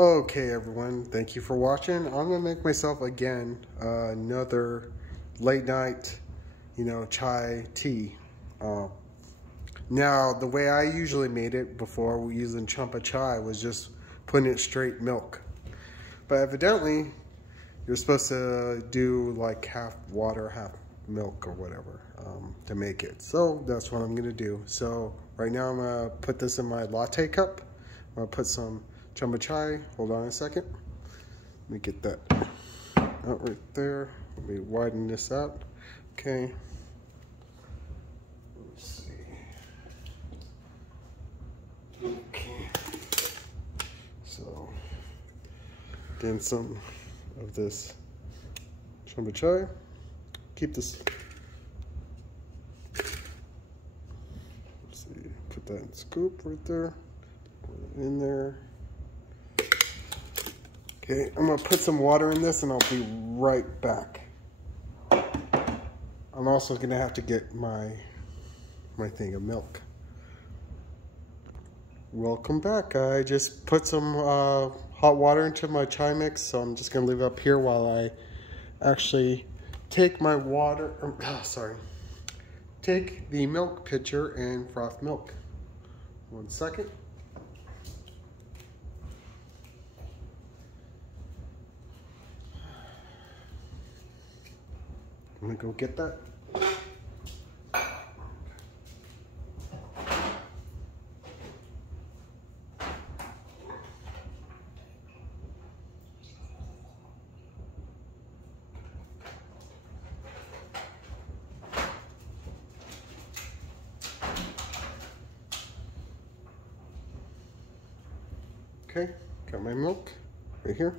Okay, everyone, thank you for watching. I'm gonna make myself again another late night, chai tea. Now, the way I usually made it before using champa chai was just putting it straight milk. But evidently, you're supposed to do like half water, half milk or whatever to make it. So that's what I'm gonna do. So right now I'm gonna put this in my latte cup. I'm gonna put some champa chai. Hold on a second. Let me get that out right there. Let me widen this out. Okay. Let's see. Okay. So, getting some of this champa chai. Keep this. Let's see. Put that in scoop right there. Put it in there. Okay, I'm gonna put some water in this and I'll be right back. I'm also gonna have to get my thing of milk. Welcome back. I just put some hot water into my chai mix, so I'm just gonna leave it up here while I actually take my water, take the milk pitcher and froth milk. 1 second. I'm gonna go get that. Okay, got my milk right here.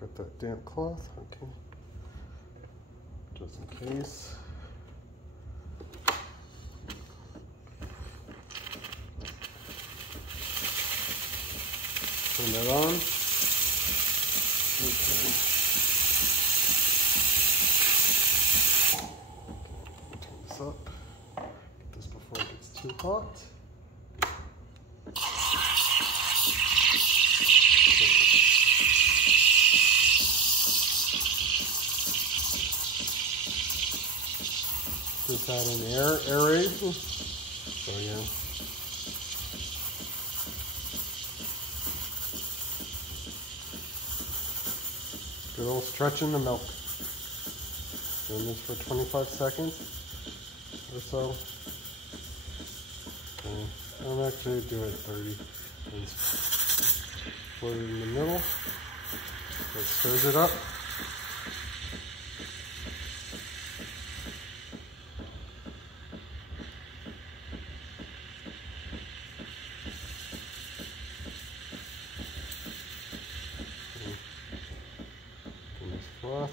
Got that damp cloth, okay, just in case. Turn that on. Okay. Turn this up. Get this before it gets too hot. Put that in aerate. So yeah. Good old stretching the milk. Doing this for 25 seconds or so. Okay. I'm actually doing 30. And put it in the middle. So it stirs it up. Froth.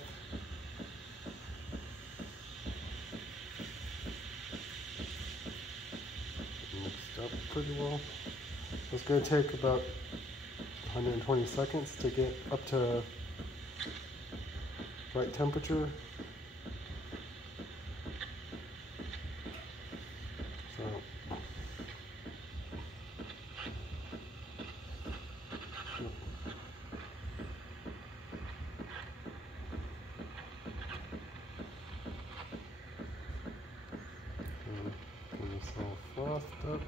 Mixed up pretty well. It's going to take about 120 seconds to get up to right temperature. So all frothed up.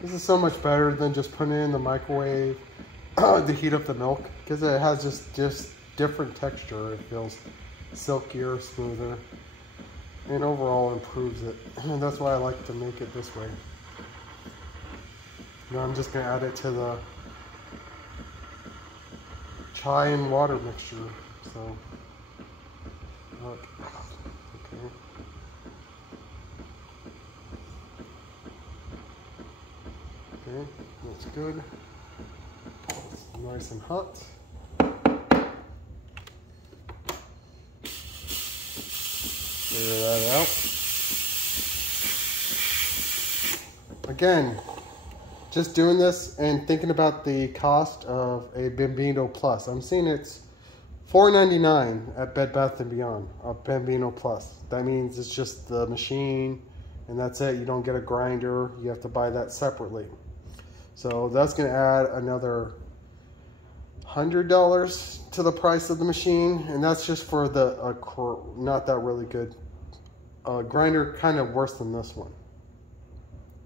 This is so much better than just putting it in the microwave to heat up the milk, because it has just different texture. It feels silkier, smoother, and overall improves it. And that's why I like to make it this way. Now I'm just gonna add it to the chai and water mixture. So. Okay. Okay, that's good. It's nice and hot. Clear that out. Again, just doing this and thinking about the cost of a Bambino Plus. I'm seeing it's $4.99 at Bed Bath & Beyond, a Bambino Plus. That means it's just the machine and that's it. You don't get a grinder. You have to buy that separately. So that's going to add another $100 to the price of the machine, and that's just for the not that really good grinder, kind of worse than this one.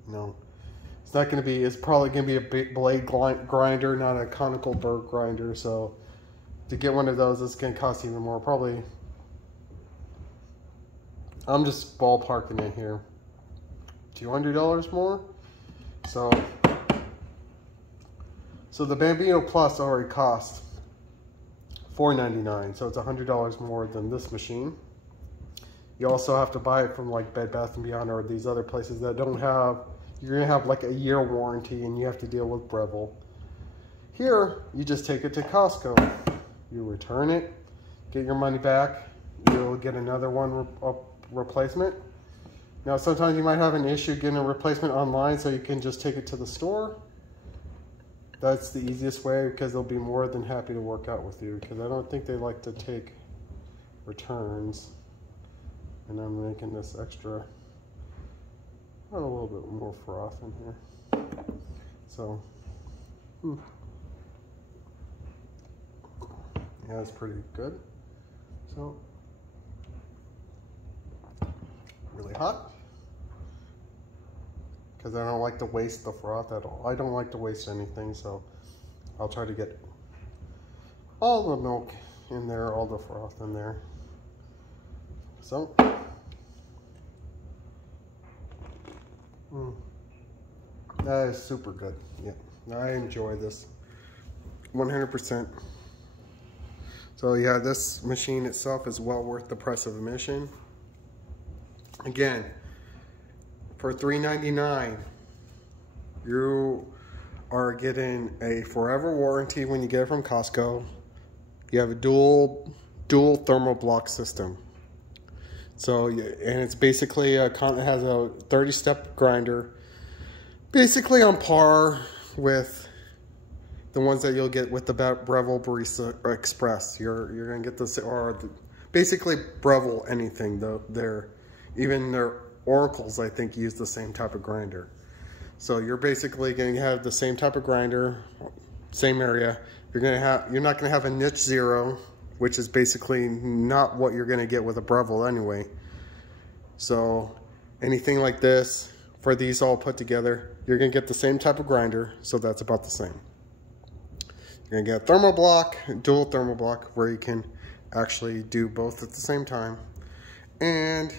No, it's not going to be. It's probably going to be a big blade grinder, not a conical burr grinder. So to get one of those, it's going to cost even more. Probably, I'm just ballparking it here, $200 more. So the Bambino Plus already cost $4.99, so it's $100 more than this machine. You also have to buy it from like Bed Bath & Beyond or these other places that don't have, you're gonna have like a year warranty and you have to deal with Breville. Here, you just take it to Costco. You return it, get your money back, you'll get another one replacement. Now sometimes you might have an issue getting a replacement online, so you can just take it to the store. That's the easiest way, because they'll be more than happy to work out with you, because I don't think they like to take returns. And I'm making this extra, a little bit more froth in here. So, yeah, it's pretty good. So, really hot, because I don't like to waste the froth at all. I don't like to waste anything, so I'll try to get all the milk in there, all the froth in there. So, that is super good. Yeah, I enjoy this 100%. So yeah, this machine itself is well worth the price of admission. Again, for $3.99, you are getting a forever warranty when you get it from Costco. You have a dual thermoblock system. So, and it's basically it has a 30-step grinder, basically on par with the ones that you'll get with the Breville Barista Express. You're gonna get this, or basically Breville anything. Even their Oracles, I think, use the same type of grinder. So you're basically going to have the same type of grinder, same area. You're not going to have a niche zero, which is basically not what you're going to get with a Breville anyway. So anything like this, for these all put together, you're going to get the same type of grinder, so that's about the same. You're going to get a thermoblock, dual thermoblock, where you can actually do both at the same time. And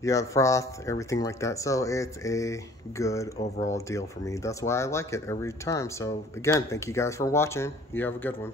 you have froth, everything like that. So it's a good overall deal for me. That's why I like it every time. So again, thank you guys for watching. You have a good one.